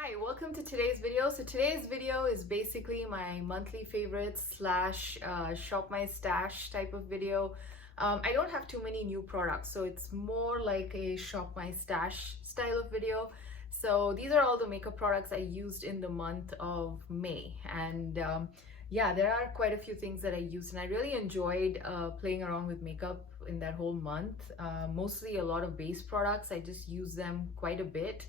Hi, welcome to today's video. So today's video is basically my monthly favorites slash shop my stash type of video. I don't have too many new products, so it's more like a shop my stash style of video. So these are all the makeup products I used in the month of May, and yeah, there are quite a few things that I used, and I really enjoyed playing around with makeup in that whole month. Mostly a lot of base products. I just use them quite a bit.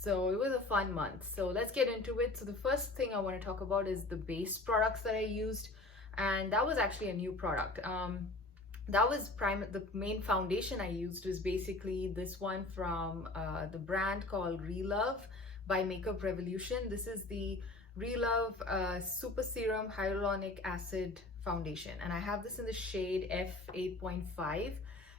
So it was a fun month. So let's get into it. So the first thing I want to talk about is the base products that I used, and that was actually a new product. That was the main foundation I used was basically this one from the brand called Relove by Makeup Revolution. This is the Relove Super Serum Hyaluronic Acid Foundation, and I have this in the shade F8.5.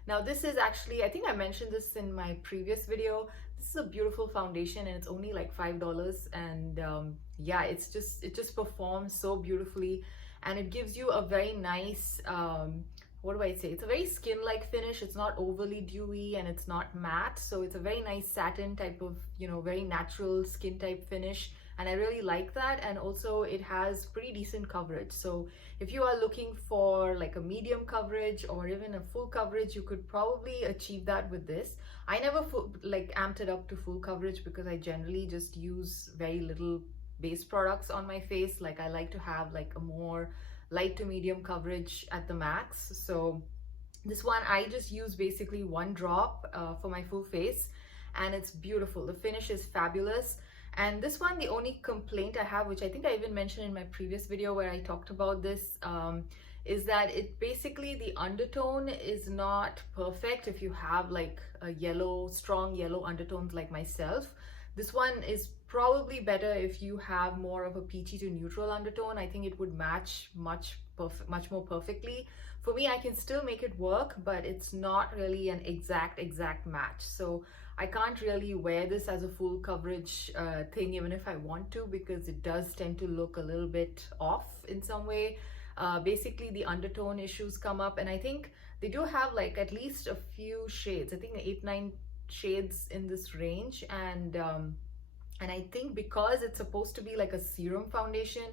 Now this is actually, I think I mentioned this in my previous video. This is a beautiful foundation and it's only like $5, and yeah, it just performs so beautifully, and it gives you a very nice what do I say, it's a very skin-like finish. It's not overly dewy and it's not matte, so it's a very nice satin type of, very natural skin type finish, and I really like that. And also it has pretty decent coverage, so if you are looking for like a medium coverage or even a full coverage, you could probably achieve that with this. I never amped it up to full coverage because I generally just use very little base products on my face. Like I like to have like a more light to medium coverage at the max. So this one I just use basically one drop for my full face, and it's beautiful. The finish is fabulous. And this one, the only complaint I have, which I think I even mentioned in my previous video where I talked about this, is that it basically, the undertone is not perfect if you have like a strong yellow undertones like myself. This one is probably better if you have more of a peachy to neutral undertone. I think it would match much more perfectly. For me, I can still make it work, but it's not really an exact match. So I can't really wear this as a full coverage thing, even if I want to, because it does tend to look a little bit off in some way. Basically, the undertone issues come up, and I think they do have like at least a few shades. I think 8-9 shades in this range, and I think because it's supposed to be like a serum foundation,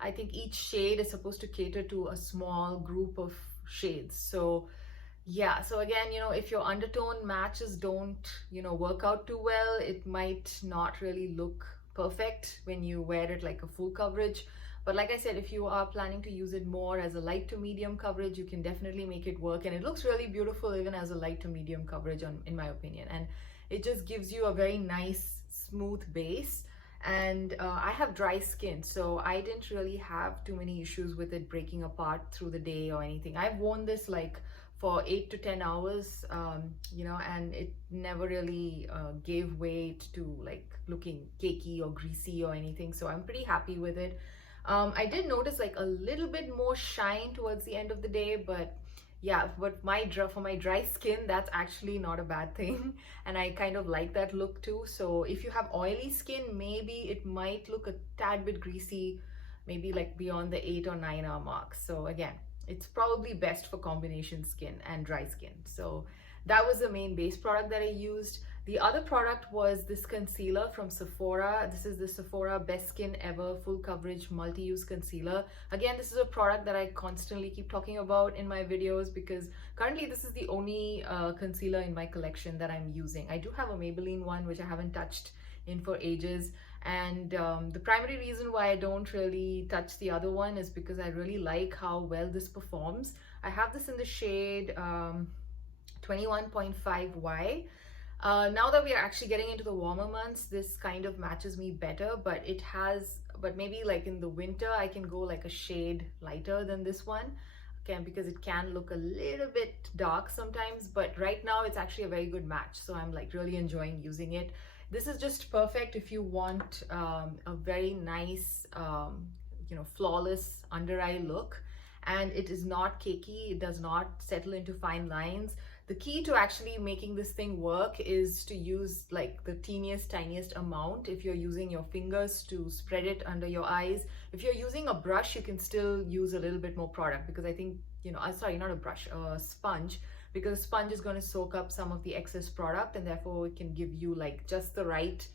I think each shade is supposed to cater to a small group of shades. So yeah, so again, if your undertone matches don't work out too well, it might not really look perfect when you wear it like a full coverage. But like I said, if you are planning to use it more as a light to medium coverage, you can definitely make it work, and it looks really beautiful even as a light to medium coverage in my opinion. And it just gives you a very nice smooth base. And I have dry skin, so I didn't really have too many issues with it breaking apart through the day or anything. I've worn this like for 8 to 10 hours, and it never really gave way to like looking cakey or greasy or anything, so I'm pretty happy with it. I did notice like a little bit more shine towards the end of the day, but yeah, but for my dry skin, that's actually not a bad thing, and I kind of like that look too. So if you have oily skin, maybe it might look a tad bit greasy, maybe like beyond the 8 or 9 hour mark. So again, it's probably best for combination skin and dry skin. So that was the main base product that I used. The other product was this concealer from Sephora. This is the Sephora Best Skin Ever Full Coverage Multi-Use Concealer. Again, this is a product that I constantly keep talking about in my videos because currently this is the only concealer in my collection that I'm using. I do have a Maybelline one, which I haven't touched in for ages. And the primary reason why I don't really touch the other one is because I really like how well this performs. I have this in the shade 21.5Y. Now that we are actually getting into the warmer months, this kind of matches me better, but maybe like in the winter, I can go like a shade lighter than this one, because it can look a little bit dark sometimes, but right now it's actually a very good match. So I'm like really enjoying using it. This is just perfect if you want a very nice, flawless under eye look, and it is not cakey. It does not settle into fine lines. The key to actually making this thing work is to use like the tiniest amount. If you're using your fingers to spread it under your eyes, if you're using a brush, you can still use a little bit more product, because I think, sorry, not a brush, a sponge, because a sponge is going to soak up some of the excess product, and therefore it can give you like just the right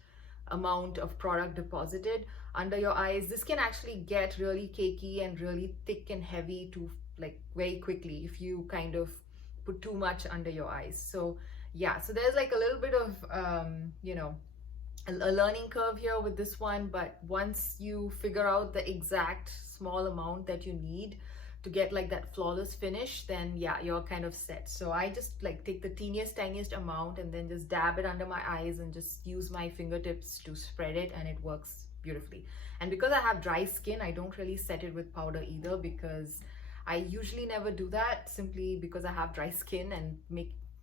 amount of product deposited under your eyes. This can actually get really cakey and really thick and heavy to like very quickly if you kind of put too much under your eyes. So yeah, so there's like a little bit of you know, a learning curve here with this one, but once you figure out the exact small amount that you need to get like that flawless finish, then yeah, you're kind of set. So I just like take the tiniest amount and then just dab it under my eyes and just use my fingertips to spread it, and it works beautifully. And because I have dry skin, I don't really set it with powder either, because I usually never do that, simply because I have dry skin, and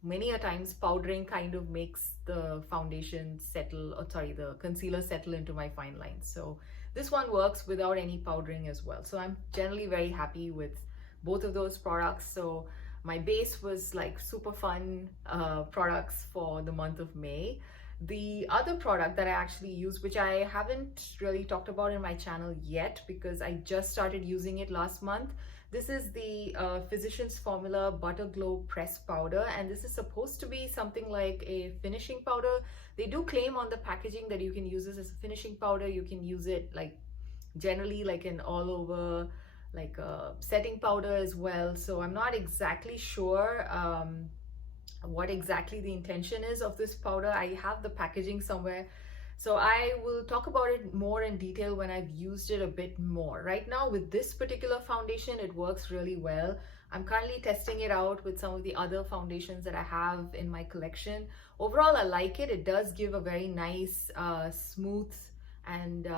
many a times powdering kind of makes the foundation settle, or sorry, the concealer settle into my fine lines. So this one works without any powdering as well. So I'm generally very happy with both of those products. So my base was like super fun products for the month of May. The other product that I actually use, which I haven't really talked about in my channel yet because I just started using it last month, this is the Physicians Formula Butter Glow Press Powder, and this is supposed to be something like a finishing powder. They do claim on the packaging that you can use this as a finishing powder. You can use it like generally like an all over like a setting powder as well. So I'm not exactly sure what exactly the intention is of this powder. I have the packaging somewhere, so I will talk about it more in detail when I've used it a bit more. Right now with this particular foundation, it works really well. I'm currently testing it out with some of the other foundations that I have in my collection. Overall, I like it. It does give a very nice, smooth, and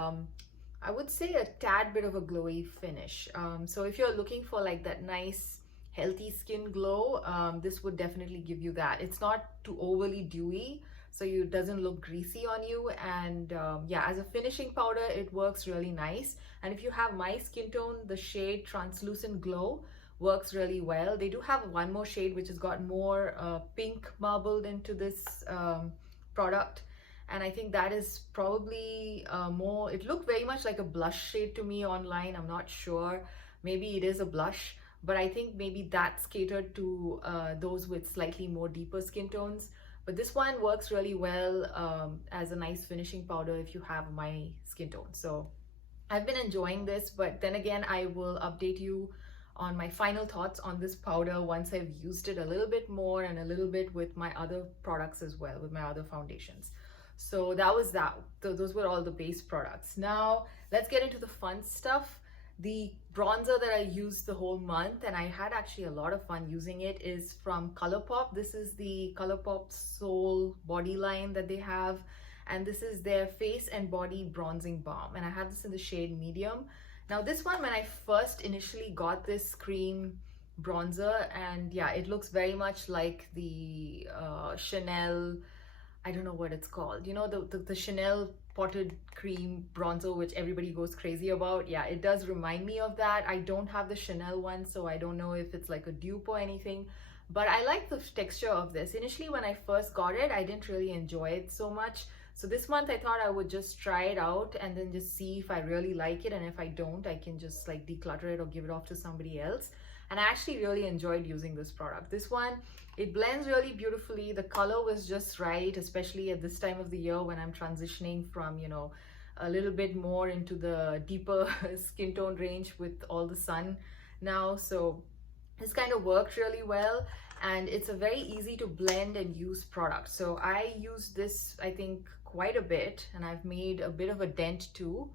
I would say a tad bit of a glowy finish. So if you're looking for like that nice, healthy skin glow, this would definitely give you that. It's not too overly dewy, so it doesn't look greasy on you, and yeah, as a finishing powder it works really nice. And if you have my skin tone, the shade Translucent Glow works really well. They do have one more shade which has got more pink marbled into this product, and I think that is probably more, it looked very much like a blush shade to me online. I'm not sure, maybe it is a blush, but I think maybe that's catered to those with slightly more deeper skin tones. But this one works really well as a nice finishing powder if you have my skin tone. So I've been enjoying this, but then again, I will update you on my final thoughts on this powder once I've used it a little bit more and a little bit with my other products as well, with my other foundations. So that was that. Those were all the base products. Now let's get into the fun stuff. The bronzer that I used the whole month, and I had actually a lot of fun using it, is from ColourPop. This is the ColourPop Soul body line that they have, and this is their face and body bronzing balm, and I have this in the shade medium. Now this one, when I first initially got this cream bronzer, and yeah, it looks very much like the Chanel, I don't know what it's called, you know, the Chanel potted cream bronzer which everybody goes crazy about. Yeah, it does remind me of that. I don't have the Chanel one, so I don't know if it's like a dupe or anything, but I like the texture of this. Initially when I first got it, I didn't really enjoy it so much. So this month I thought I would just try it out and then just see if I really like it, and if I don't, I can just like declutter it or give it off to somebody else. And I actually really enjoyed using this product. This one, it blends really beautifully. The color was just right, especially at this time of the year when I'm transitioning from, you know, a little bit more into the deeper skin tone range with all the sun now. So this kind of worked really well, and it's a very easy to blend and use product. So I use this, I think, quite a bit, and I've made a bit of a dent too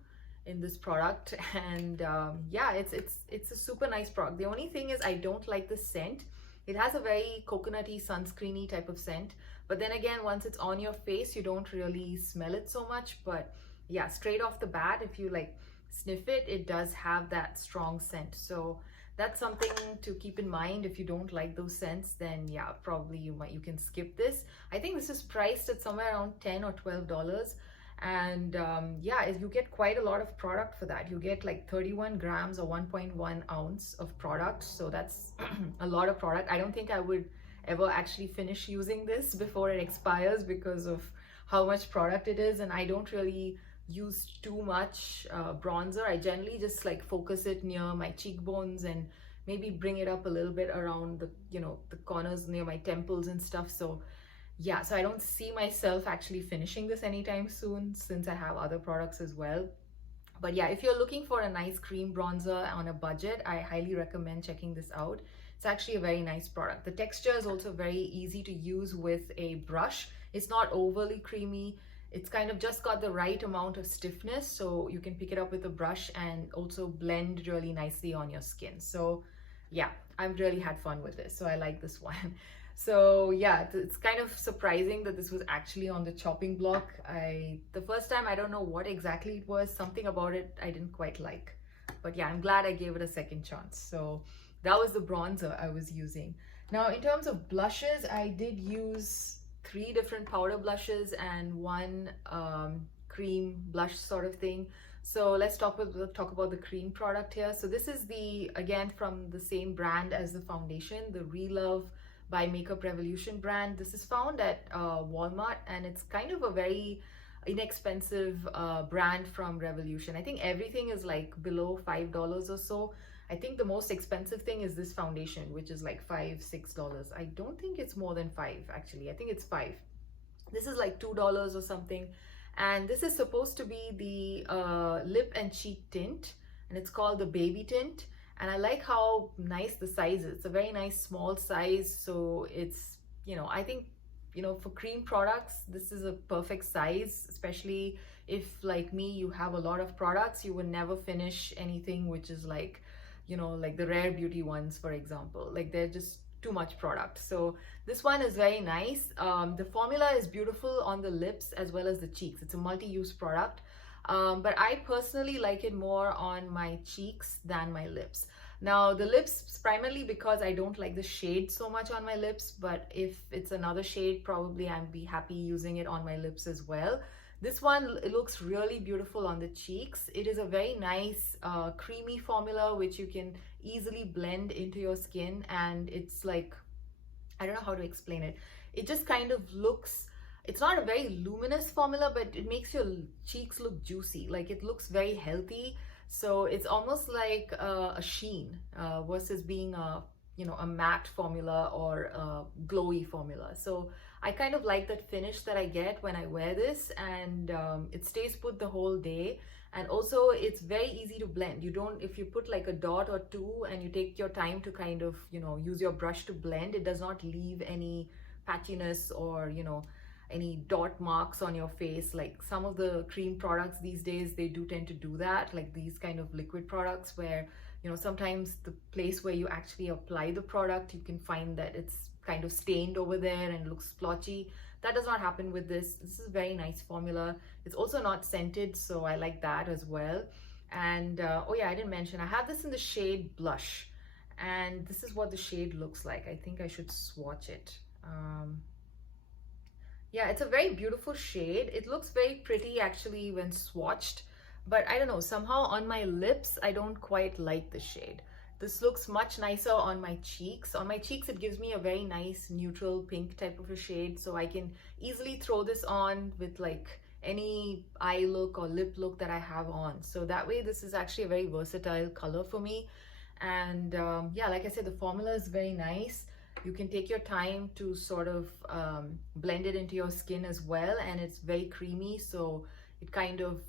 in this product. And yeah, it's a super nice product. The only thing is I don't like the scent. It has a very coconutty, sunscreeny type of scent, but then again, once it's on your face, you don't really smell it so much. But yeah, straight off the bat, if you like sniff it, it does have that strong scent. So that's something to keep in mind. If you don't like those scents, then yeah, probably you can skip this. I think this is priced at somewhere around $10 or $12, and yeah, you get quite a lot of product for that. You get like 31 grams or 1.1 ounce of product, so that's a lot of product. I don't think I would ever actually finish using this before it expires because of how much product it is, and I don't really use too much bronzer. I generally just like focus it near my cheekbones and maybe bring it up a little bit around the, you know, the corners near my temples and stuff. So yeah, so I don't see myself actually finishing this anytime soon since I have other products as well. But yeah, if you're looking for a nice cream bronzer on a budget, I highly recommend checking this out. It's actually a very nice product. The texture is also very easy to use with a brush. It's not overly creamy. It's kind of just got the right amount of stiffness, so you can pick it up with a brush and also blend really nicely on your skin. So yeah, I've really had fun with this, so I like this one. So yeah, it's kind of surprising that this was actually on the chopping block. The first time, I don't know what exactly it was, something about it I didn't quite like. But yeah, I'm glad I gave it a second chance. So that was the bronzer I was using. Now in terms of blushes, I did use 3 different powder blushes and one cream blush sort of thing. So let's talk about the cream product here. So this is again from the same brand as the foundation, the Relove by Makeup Revolution brand. This is found at Walmart, and it's kind of a very inexpensive brand from Revolution. I think everything is like below $5 or so. I think the most expensive thing is this foundation, which is like $5-6. I don't think it's more than 5 actually. I think it's 5. This is like $2 or something. And this is supposed to be the lip and cheek tint, and it's called the baby tint. And I like how nice the size is. It's a very nice small size. So it's, I think, for cream products, this is a perfect size, especially if like me, you have a lot of products, you would never finish anything, which is like, like the Rare Beauty ones, for example, like they're just too much product. So this one is very nice. The formula is beautiful on the lips as well as the cheeks. It's a multi-use product. But I personally like it more on my cheeks than my lips. Now the lips, primarily because I don't like the shade so much on my lips, but if it's another shade, probably I'd be happy using it on my lips as well. This one, it looks really beautiful on the cheeks. It is a very nice creamy formula which you can easily blend into your skin, and it's like, I don't know how to explain it. It just kind of looks, it's not a very luminous formula, but it makes your cheeks look juicy. Like it looks very healthy. So it's almost like a sheen versus being a matte formula or a glowy formula. So I kind of like that finish that I get when I wear this, and it stays put the whole day. And also it's very easy to blend. If you put like a dot or two and you take your time to kind of, use your brush to blend, it does not leave any patchiness or, any dot marks on your face. Like some of the cream products these days, they do tend to do that, like these kind of liquid products where, sometimes the place where you actually apply the product, you can find that it's kind of stained over there and looks splotchy. That does not happen with this. This is a very nice formula. It's also not scented, so I like that as well. And oh yeah, I didn't mention, I have this in the shade Blush, and this is what the shade looks like. I think I should swatch it. Yeah, it's a very beautiful shade. It looks very pretty actually when swatched, but I don't know, somehow on my lips, I don't quite like the shade. This looks much nicer on my cheeks. On my cheeks, it gives me a very nice neutral pink type of a shade, so I can easily throw this on with like any eye look or lip look that I have on. So that way, this is actually a very versatile color for me. And yeah, like I said, the formula is very nice. You can take your time to sort of blend it into your skin as well, and it's very creamy, so it kind of,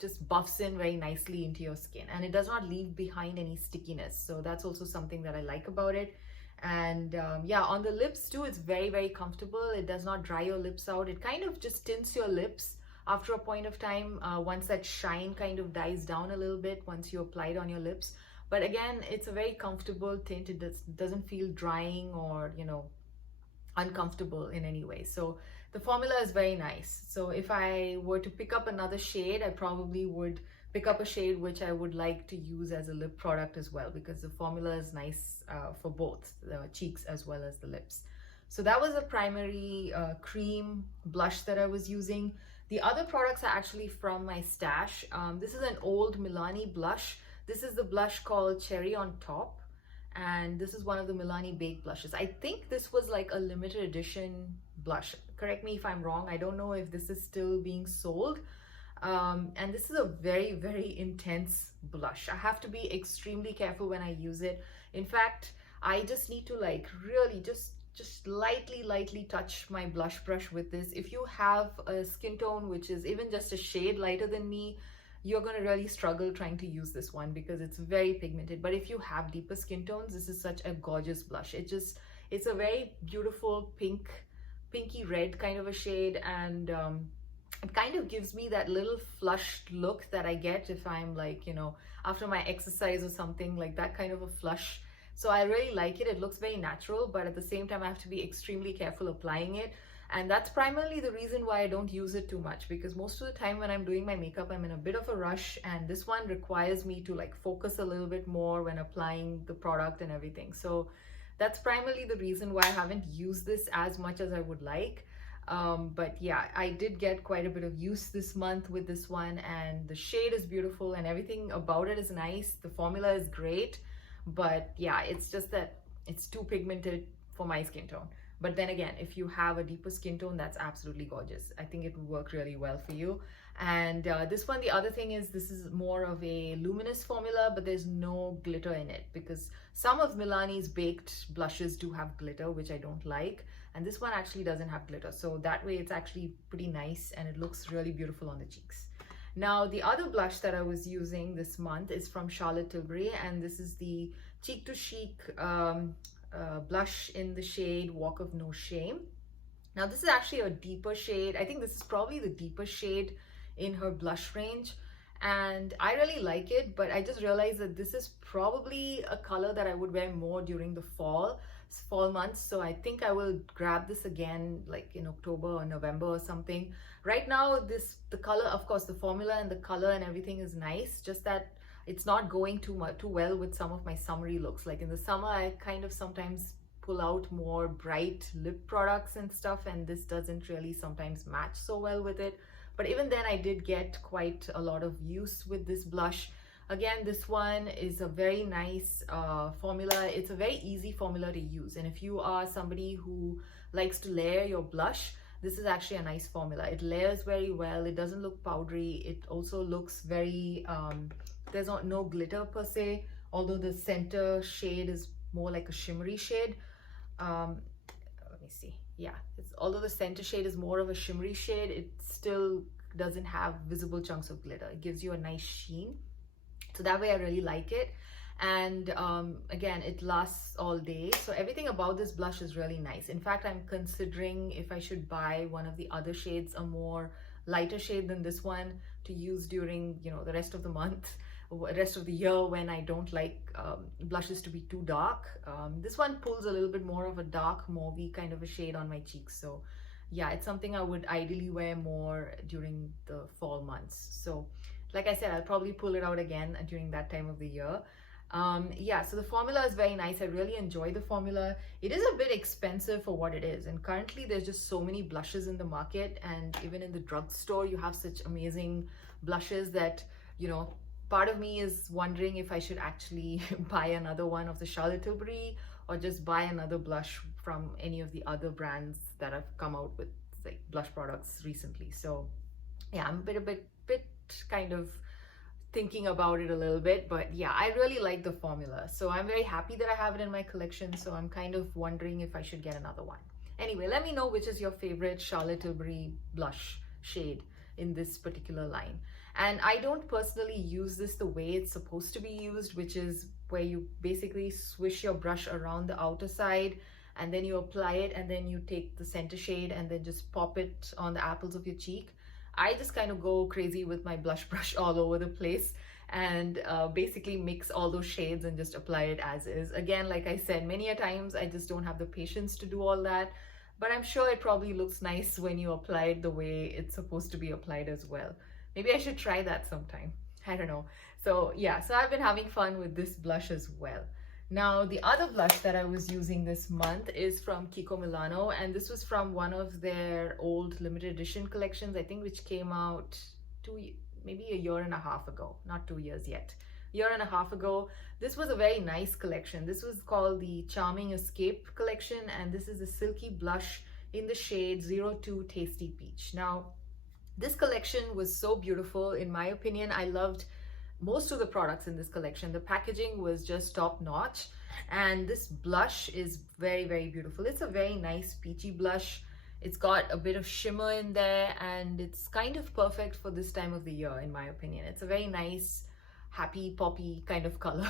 just buffs in very nicely into your skin, and it does not leave behind any stickiness. So that's also something that I like about it. And yeah, on the lips too, it's very, very comfortable. It does not dry your lips out. It kind of just tints your lips after a point of time, once that shine kind of dies down a little bit once you apply it on your lips. But again, it's a very comfortable tint. It doesn't feel drying or, uncomfortable in any way. So the formula is very nice. So if I were to pick up another shade, I probably would pick up a shade which I would like to use as a lip product as well, because the formula is nice for both the cheeks as well as the lips. So that was a primary cream blush that I was using. The other products are actually from my stash. This is an old Milani blush. This is the blush called Cherry on Top, and this is one of the Milani baked blushes. I think this was like a limited edition blush. Correct me if I'm wrong. I don't know if this is still being sold. And this is a very, very intense blush. I have to be extremely careful when I use it. In fact, I just need to like really just just lightly touch my blush brush with this. If you have a skin tone which is even just a shade lighter than me, you're going to really struggle trying to use this one because it's very pigmented. But if you have deeper skin tones, this is such a gorgeous blush. It's a very beautiful pinky red kind of a shade, and it kind of gives me that little flushed look that I get if I'm like, you know, after my exercise or something, like that kind of a flush. So I really like it. It looks very natural, but at the same time I have to be extremely careful applying it. And that's primarily the reason why I don't use it too much, because most of the time when I'm doing my makeup, I'm in a bit of a rush, and this one requires me to like focus a little bit more when applying the product and everything. So that's primarily the reason why I haven't used this as much as I would like. But yeah, I did get quite a bit of use this month with this one, and the shade is beautiful and everything about it is nice. The formula is great, but yeah, it's just that it's too pigmented for my skin tone. But then again, if you have a deeper skin tone, that's absolutely gorgeous. I think it would work really well for you. And this one, the other thing is, this is more of a luminous formula, but there's no glitter in it, because some of Milani's baked blushes do have glitter, which I don't like. And this one actually doesn't have glitter. So that way it's actually pretty nice and it looks really beautiful on the cheeks. Now, the other blush that I was using this month is from Charlotte Tilbury, and this is the Cheek to Chic blush in the shade Walk of No Shame. Now, this is actually a deeper shade. I think this is probably the deeper shade in her blush range, and I really like it, but I just realized that this is probably a color that I would wear more during the fall months. So I think I will grab this again like in October or November or something. Right now, the color, of course, the formula and the color and everything is nice, just that it's not going too well with some of my summery looks. Like in the summer, I kind of sometimes pull out more bright lip products and stuff, and this doesn't really sometimes match so well with it. But even then, I did get quite a lot of use with this blush. Again, this one is a very nice formula. It's a very easy formula to use, and if you are somebody who likes to layer your blush, this is actually a nice formula. It layers very well. It doesn't look powdery. It also looks very there's no glitter per se, although the center shade is more like a shimmery shade. Let me see. Yeah, although the center shade is more of a shimmery shade, it still doesn't have visible chunks of glitter. It gives you a nice sheen. So that way I really like it. And again, it lasts all day. So everything about this blush is really nice. In fact, I'm considering if I should buy one of the other shades, a more lighter shade than this one, to use during, you know, the rest of the month, rest of the year, when I don't like blushes to be too dark. This one pulls a little bit more of a dark mauvey kind of a shade on my cheeks. So yeah, it's something I would ideally wear more during the fall months. So like I said, I'll probably pull it out again during that time of the year. Yeah, so the formula is very nice. I really enjoy the formula. It is a bit expensive for what it is, and currently there's just so many blushes in the market, and even in the drugstore you have such amazing blushes that, you know, part of me is wondering if I should actually buy another one of the Charlotte Tilbury, or just buy another blush from any of the other brands that have come out with like blush products recently. So yeah, I'm a bit kind of thinking about it a little bit, but yeah, I really like the formula. So I'm very happy that I have it in my collection. So I'm kind of wondering if I should get another one. Anyway, let me know which is your favorite Charlotte Tilbury blush shade in this particular line. And I don't personally use this the way it's supposed to be used, which is where you basically swish your brush around the outer side and then you apply it, and then you take the center shade and then just pop it on the apples of your cheek. I just kind of go crazy with my blush brush all over the place and basically mix all those shades and just apply it as is. Again, like I said, many a times I just don't have the patience to do all that, but I'm sure it probably looks nice when you apply it the way it's supposed to be applied as well. Maybe I should try that sometime. I don't know. So yeah, so I've been having fun with this blush as well. Now, the other blush that I was using this month is from Kiko Milano, and this was from one of their old limited edition collections, I think, which came out maybe a year and a half ago, not 2 years yet. Year and a half ago. This was a very nice collection. This was called the Charming Escape collection, and this is a silky blush in the shade 02 Tasty Peach. Now, this collection was so beautiful. In my opinion, I loved most of the products in this collection. The packaging was just top notch, And this blush is very, very beautiful. It's a very nice peachy blush. It's got a bit of shimmer in there, and it's kind of perfect for this time of the year, in my opinion. It's a very nice, happy, poppy kind of color.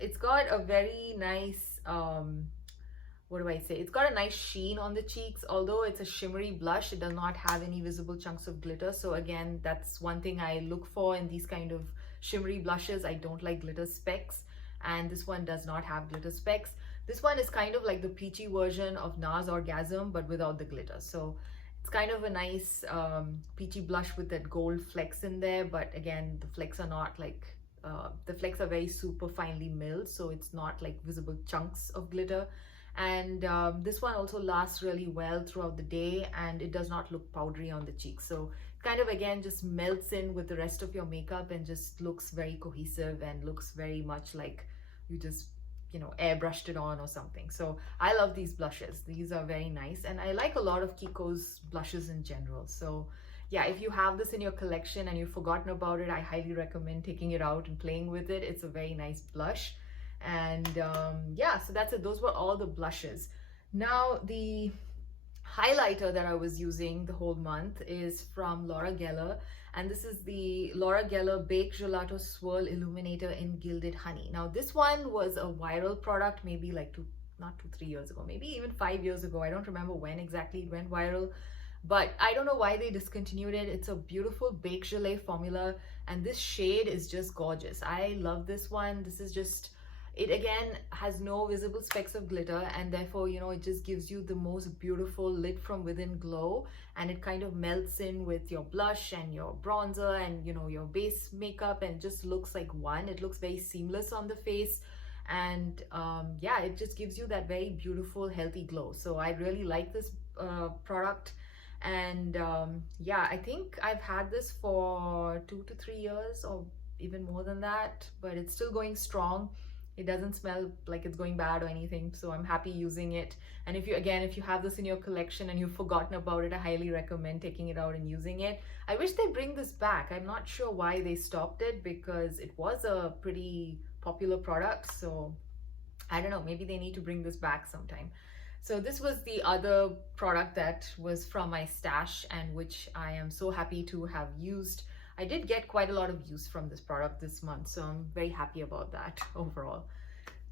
It's got a very nice, what do I say? It's got a nice sheen on the cheeks. Although it's a shimmery blush, it does not have any visible chunks of glitter. So again, that's one thing I look for in these kind of shimmery blushes. I don't like glitter specks, and this one does not have glitter specks. This one is kind of like the peachy version of NARS Orgasm, but without the glitter. So it's kind of a nice peachy blush with that gold flecks in there. But again, the flecks are not like, the flecks are very super finely milled, so it's not like visible chunks of glitter. And this one also lasts really well throughout the day, and it does not look powdery on the cheeks. So kind of again just melts in with the rest of your makeup and just looks very cohesive and looks very much like you just, you know, airbrushed it on or something. So I love these blushes. These are very nice, and I like a lot of Kiko's blushes in general. So yeah, if you have this in your collection and you've forgotten about it, I highly recommend taking it out and playing with it. It's a very nice blush. And yeah, so that's it. Those were all the blushes. Now the highlighter that I was using the whole month is from Laura Geller, and this is the Laura Geller Baked Gelato Swirl Illuminator in Gilded Honey. Now this one was a viral product maybe like not 2-3 years ago, maybe even 5 years ago. I don't remember when exactly it went viral, but I don't know why they discontinued it. It's a beautiful baked gelée formula, and this shade is just gorgeous. I love this one. This is just, it again has no visible specks of glitter, and therefore, you know, it just gives you the most beautiful lit from within glow, and it kind of melts in with your blush and your bronzer and, you know, your base makeup, and just looks like one. It looks very seamless on the face, and yeah, it just gives you that very beautiful healthy glow. So I really like this product. And yeah, I think I've had this for 2 to 3 years or even more than that, but it's still going strong. It doesn't smell like it's going bad or anything, so I'm happy using it. And if you have this in your collection and you've forgotten about it, I highly recommend taking it out and using it. I wish they'd bring this back. I'm not sure why they stopped it, because it was a pretty popular product. So I don't know, maybe they need to bring this back sometime. So this was the other product that was from my stash, and which I am so happy to have used. I did get quite a lot of use from this product this month, so I'm very happy about that overall.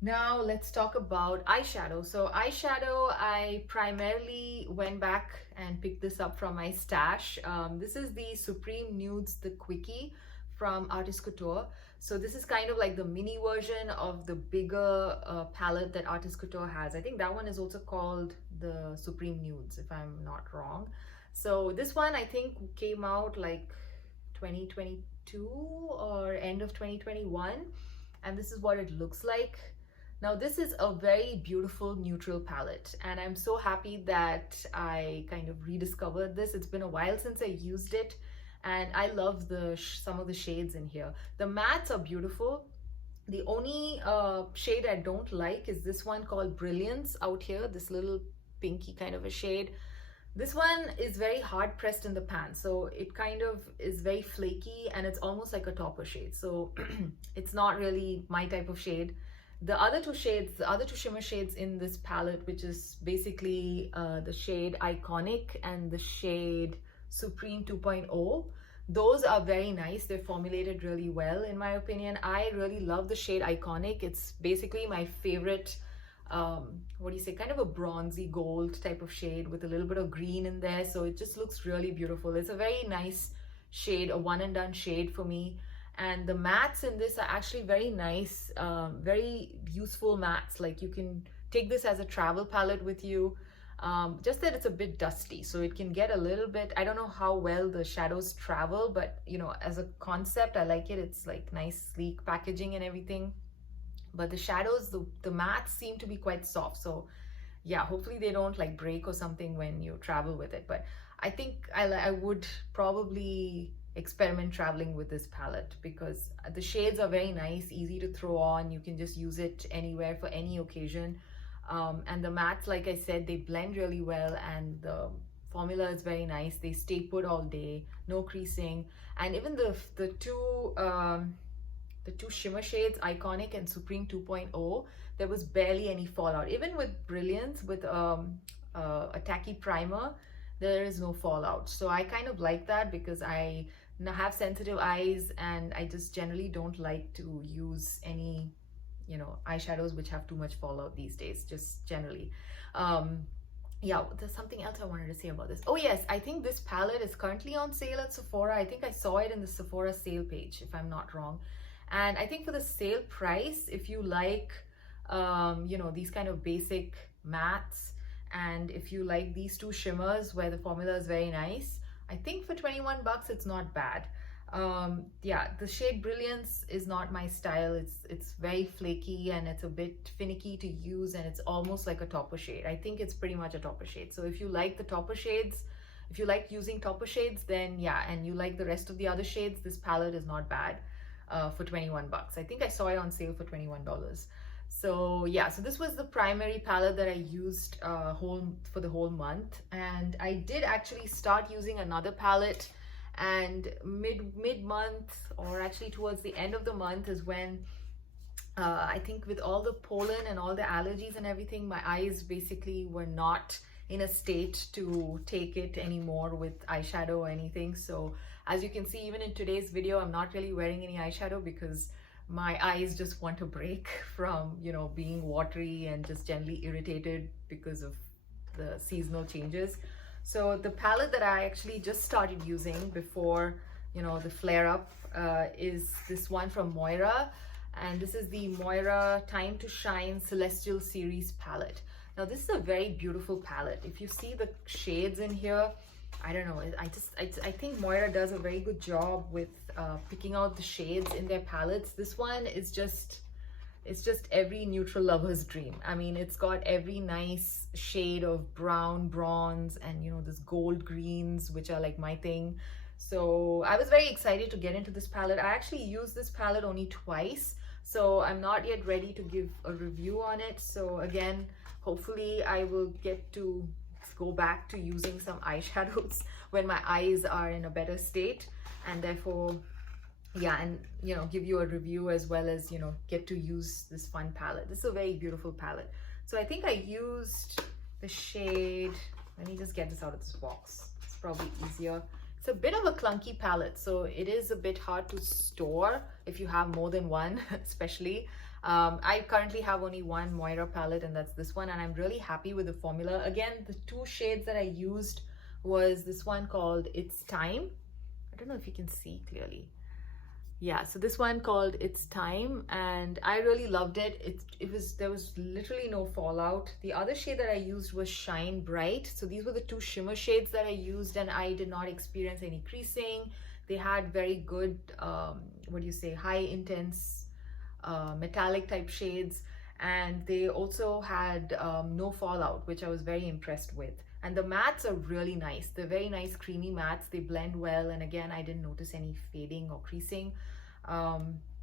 Now let's talk about eyeshadow. So eyeshadow, I primarily went back and picked this up from my stash. This is the Supreme Nudes, the Quickie from Artist Couture. So this is kind of like the mini version of the bigger palette that Artist Couture has. I think that one is also called the Supreme Nudes, if I'm not wrong. So this one I think came out like 2022 or end of 2021, and this is what it looks like. Now this is a very beautiful neutral palette, and I'm so happy that I kind of rediscovered this. It's been a while since I used it, and I love some of the shades in here. The mattes are beautiful. The only shade I don't like is this one called Brilliance out here, this little pinky kind of a shade. This one is very hard pressed in the pan, so it kind of is very flaky, and it's almost like a topper shade. So it's not really my type of shade. The other two shimmer shades in this palette, which is basically the shade Iconic and the shade Supreme 2.0, those are very nice. They're formulated really well, in my opinion. I really love the shade Iconic. It's basically my favorite, what do you say, kind of a bronzy gold type of shade with a little bit of green in there. So it just looks really beautiful. It's a very nice shade, a one and done shade for me. And the mattes in this are actually very nice, very useful mattes. Like you can take this as a travel palette with you. Just that it's a bit dusty, so it can get a little bit, I don't know how well the shadows travel, but you know, as a concept I like it. It's like nice sleek packaging and everything, but the shadows, the mattes seem to be quite soft. So yeah, hopefully they don't like break or something when you travel with it. But I think I would probably experiment traveling with this palette, because the shades are very nice, easy to throw on. You can just use it anywhere for any occasion. And the mattes, like I said, they blend really well, and the formula is very nice. They stay put all day, no creasing. And even the the two shimmer shades, Iconic and Supreme 2.0, there was barely any fallout. Even with Brilliance, with a tacky primer, there is no fallout. So I kind of like that because I have sensitive eyes and I just generally don't like to use any, you know, eyeshadows which have too much fallout these days, just generally. Yeah, there's something else I wanted to say about this. Oh yes, I think this palette is currently on sale at Sephora. I think I saw it in the Sephora sale page, if I'm not wrong. And I think for the sale price, if you like, you know, these kind of basic mattes, and if you like these two shimmers where the formula is very nice, I think for 21 bucks, it's not bad. Yeah, the shade Brilliance is not my style. It's very flaky and it's a bit finicky to use, and it's almost like a topper shade. I think it's pretty much a topper shade. So if you like the topper shades, if you like using topper shades, then yeah, and you like the rest of the other shades, this palette is not bad for 21 bucks. I think I saw it on sale for $21. So yeah, so this was the primary palette that I used for the whole month. And I did actually start using another palette, and mid-month, or actually towards the end of the month, is when I think with all the pollen and all the allergies and everything, my eyes basically were not in a state to take it anymore with eyeshadow or anything. So as you can see, even in today's video, I'm not really wearing any eyeshadow because my eyes just want a break from, you know, being watery and just generally irritated because of the seasonal changes. So the palette that I actually just started using before, you know, the flare up is this one from Moira, and this is the Moira Time to Shine Celestial Series palette. Now this is a very beautiful palette. If you see the shades in here, I don't know, I think Moira does a very good job with picking out the shades in their palettes. This one is just, it's just every neutral lover's dream. I mean, it's got every nice shade of brown, bronze, and you know, this gold greens, which are like my thing. So I was very excited to get into this palette. I actually used this palette only twice, so I'm not yet ready to give a review on it. So again, hopefully I will get to go back to using some eyeshadows when my eyes are in a better state, and therefore, yeah, and you know, give you a review as well as, you know, get to use this fun palette. This is a very beautiful palette. So I think I used the shade, let me just get this out of this box, it's probably easier. It's a bit of a clunky palette, so it is a bit hard to store if you have more than one, especially. I currently have only one Moira palette, and that's this one, and I'm really happy with the formula. Again, the two shades that I used was this one called It's Time. I don't know if you can see clearly. Yeah, so this one called It's Time, and I really loved it. There was literally no fallout. The other shade that I used was Shine Bright. So these were the two shimmer shades that I used, and I did not experience any creasing. They had very good, what do you say, high intense metallic type shades, and they also had no fallout, which I was very impressed with. And the mattes are really nice. They're very nice creamy mattes. They blend well, and again, I didn't notice any fading or creasing.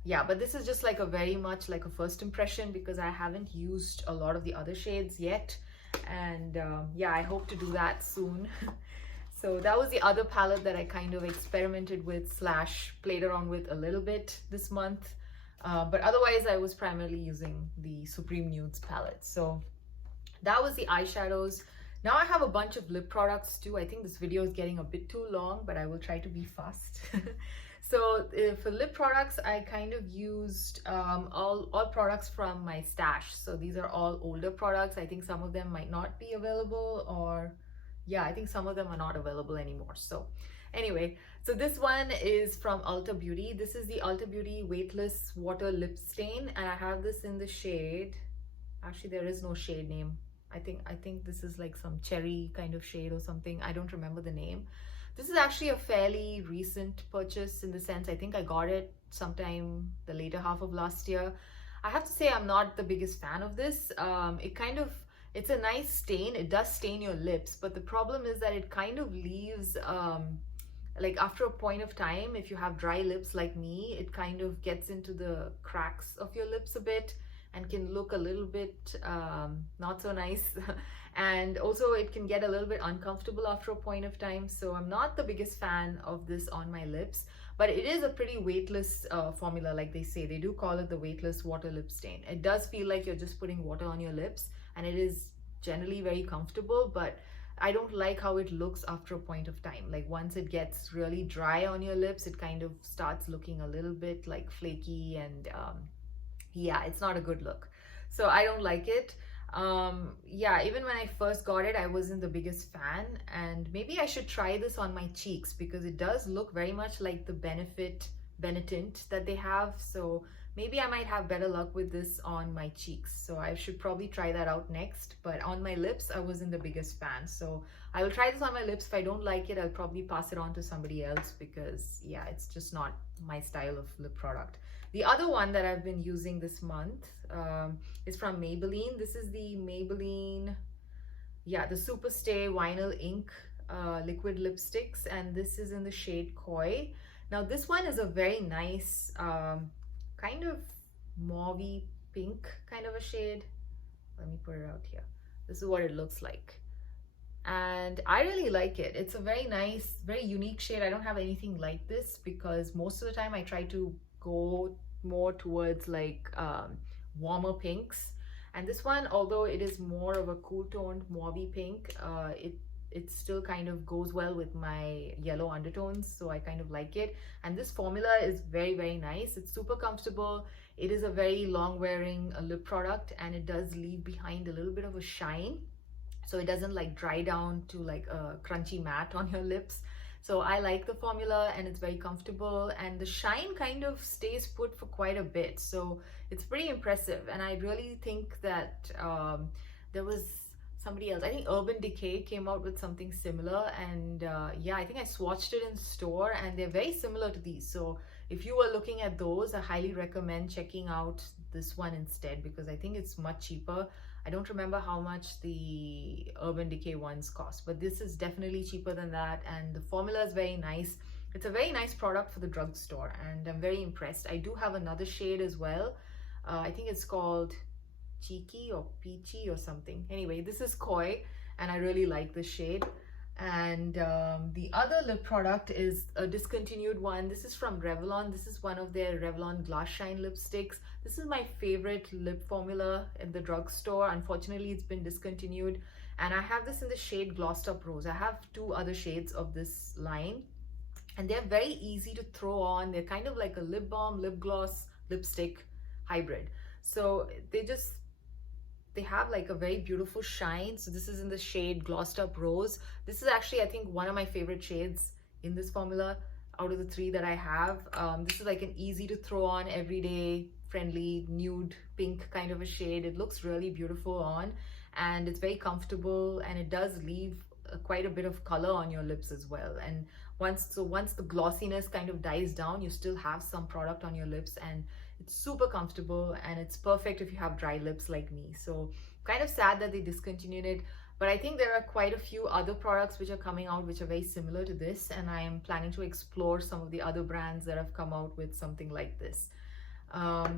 Yeah, but this is just like a very much like a first impression because I haven't used a lot of the other shades yet, and yeah, I hope to do that soon. So that was the other palette that I kind of experimented with / played around with a little bit this month. But otherwise I was primarily using the Supreme Nudes palette. So that was the eyeshadows. Now I have a bunch of lip products too. I think this video is getting a bit too long, but I will try to be fast. So for lip products, I kind of used all products from my stash. So these are all older products. I think some of them might not be available, or yeah, I think some of them are not available anymore. So anyway, so this one is from Ulta Beauty. This is the Ulta Beauty Weightless Water Lip Stain, and I have this in the shade, actually there is no shade name. I think this is like some cherry kind of shade or something. I don't remember the name. This is actually a fairly recent purchase in the sense I think I got it sometime the later half of last year. I have to say I'm not the biggest fan of this. It's a nice stain. It does stain your lips, but the problem is that it kind of leaves like after a point of time, if you have dry lips like me, it kind of gets into the cracks of your lips a bit and can look a little bit not so nice. And also it can get a little bit uncomfortable after a point of time. So I'm not the biggest fan of this on my lips, but it is a pretty weightless formula. Like they say, they do call it the weightless water lip stain. It does feel like you're just putting water on your lips, and it is generally very comfortable, but I don't like how it looks after a point of time. Like once it gets really dry on your lips, it kind of starts looking a little bit like flaky, and yeah, it's not a good look. So I don't like it. Yeah, even when I first got it, I wasn't the biggest fan, and maybe I should try this on my cheeks because it does look very much like the Benetint that they have. So maybe I might have better luck with this on my cheeks. So I should probably try that out next. But on my lips, I wasn't the biggest fan. So I will try this on my lips. If I don't like it, I'll probably pass it on to somebody else because yeah, it's just not my style of lip product. The other one that I've been using this month is from Maybelline. This is the Maybelline, yeah, the Super Stay Vinyl Ink liquid lipsticks, and this is in the shade Koi. Now this one is a very nice kind of mauvey pink kind of a shade. Let me put it out here. This is what it looks like, and I really like it. It's a very nice, very unique shade. I don't have anything like this because most of the time I try to go more towards like warmer pinks, and this one, although it is more of a cool toned mauvey pink, it still kind of goes well with my yellow undertones, so I kind of like it. And this formula is very, very nice. It's super comfortable. It is a very long wearing lip product, and it does leave behind a little bit of a shine, so it doesn't like dry down to like a crunchy matte on your lips. So I like the formula, and it's very comfortable, and the shine kind of stays put for quite a bit. So it's pretty impressive. And I really think that there was somebody else, I think Urban Decay came out with something similar, and yeah, I think I swatched it in store, and they're very similar to these. So if you were looking at those, I highly recommend checking out this one instead because I think it's much cheaper. I don't remember how much the Urban Decay ones cost, but this is definitely cheaper than that, and the formula is very nice. It's a very nice product for the drugstore, and I'm very impressed. I do have another shade as well. I think it's called Cheeky or Peachy or something. Anyway, this is Koi, and I really like this shade. And the other lip product is a discontinued one. This is from Revlon. This is one of their Revlon Glass Shine lipsticks. This is my favorite lip formula in the drugstore. Unfortunately, it's been discontinued, and I have this in the shade Glossed Up Rose. I have two other shades of this line, and they're very easy to throw on. They're kind of like a lip balm, lip gloss, lipstick hybrid. So they have like a very beautiful shine. So this is in the shade Glossed Up Rose. This is actually, I think, one of my favorite shades in this formula out of the three that I have. This is like an easy to throw on, everyday friendly nude pink kind of a shade. It looks really beautiful on, and it's very comfortable, and it does leave quite a bit of color on your lips as well. And once the glossiness kind of dies down, you still have some product on your lips, and it's super comfortable, and it's perfect if you have dry lips like me. So kind of sad that they discontinued it, but I think there are quite a few other products which are coming out which are very similar to this, and I am planning to explore some of the other brands that have come out with something like this.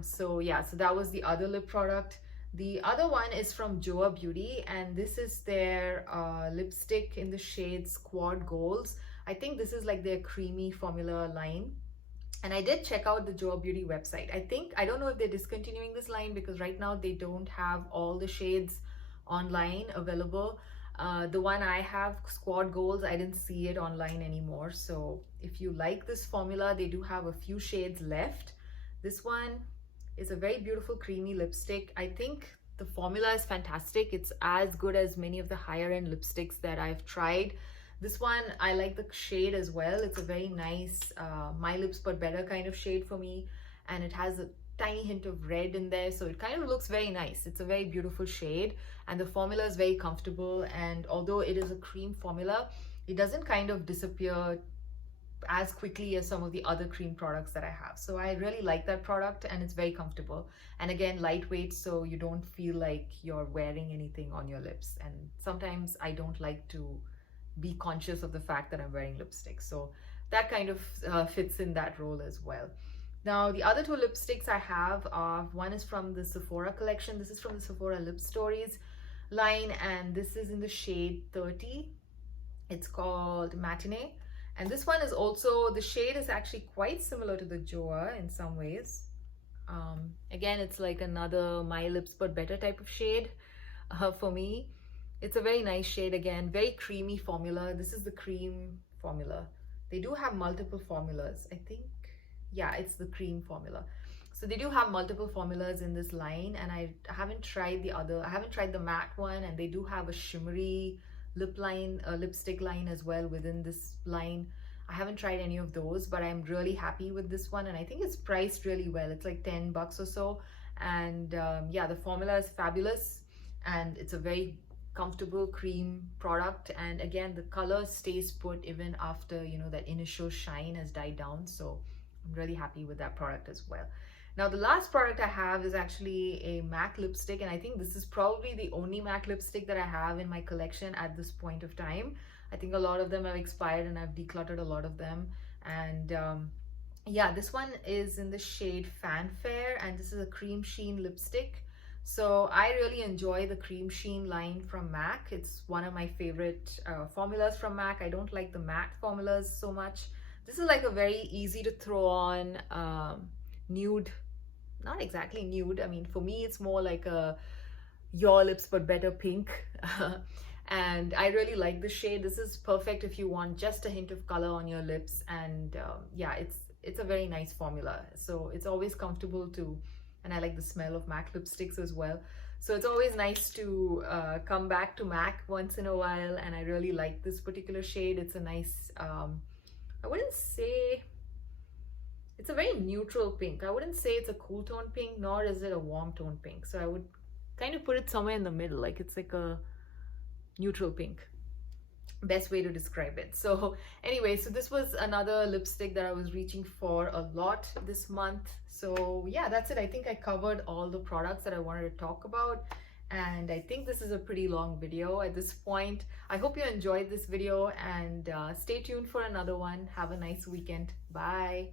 So yeah, so that was the other lip product. The other one is from Joah Beauty, and this is their lipstick in the shade Squad Goals. I think this is like their creamy formula line. And I did check out the Joah Beauty website. I don't know if they're discontinuing this line because right now they don't have all the shades online available. The one I have, Squad Goals, I didn't see it online anymore. So if you like this formula, they do have a few shades left. This one is a very beautiful creamy lipstick. I think the formula is fantastic. It's as good as many of the higher end lipsticks that I've tried. This one, I like the shade as well. It's a very nice My Lips But Better kind of shade for me, and it has a tiny hint of red in there, so it kind of looks very nice. It's a very beautiful shade, and the formula is very comfortable, and although it is a cream formula, it doesn't kind of disappear as quickly as some of the other cream products that I have. So I really like that product, and it's very comfortable, and again, lightweight, so you don't feel like you're wearing anything on your lips. And sometimes I don't like to be conscious of the fact that I'm wearing lipstick, so that kind of fits in that role as well. Now the other two lipsticks I have are, one is from the Sephora collection. This is from the Sephora Lip Stories line, and this is in the shade 30. It's called Matinee, And this one is also, the shade is actually quite similar to the Joah in some ways. Again, it's like another My Lips But Better type of shade for me. It's a very nice shade, again, very creamy formula. This is the cream formula. They do have multiple formulas, I think. Yeah, it's the cream formula. So they do have multiple formulas in this line, and I haven't tried the other. I haven't tried the matte one, and they do have a shimmery lip line, lipstick line as well within this line. I haven't tried any of those, but I'm really happy with this one, and I think it's priced really well. It's like 10 bucks or so, and yeah, the formula is fabulous, and it's a very comfortable cream product, and again, the color stays put even after, you know, that initial shine has died down. So I'm really happy with that product as well. Now, the last product I have is actually a MAC lipstick, and I think this is probably the only MAC lipstick that I have in my collection at this point of time. I think a lot of them have expired, and I've decluttered a lot of them. And yeah, this one is in the shade Fanfare, and this is a cream sheen lipstick. So I really enjoy the cream sheen line from MAC. It's one of my favorite formulas from MAC. I don't like the matte formulas so much. This is like a very easy to throw on nude, not exactly nude. I mean, for me, it's more like a Your Lips But Better pink. And I really like the shade. This is perfect if you want just a hint of color on your lips. And yeah, it's a very nice formula. So it's always comfortable to, and I like the smell of MAC lipsticks as well. So it's always nice to come back to MAC once in a while, and I really like this particular shade. It's a nice, I wouldn't say, it's a very neutral pink. I wouldn't say it's a cool tone pink, nor is it a warm tone pink. So I would kind of put it somewhere in the middle, like it's like a neutral pink. Best way to describe it. So anyway, so this was another lipstick that I was reaching for a lot this month. So yeah, that's it. I think I covered all the products that I wanted to talk about, and I think this is a pretty long video at this point. I hope you enjoyed this video, and stay tuned for another one. Have a nice weekend. Bye.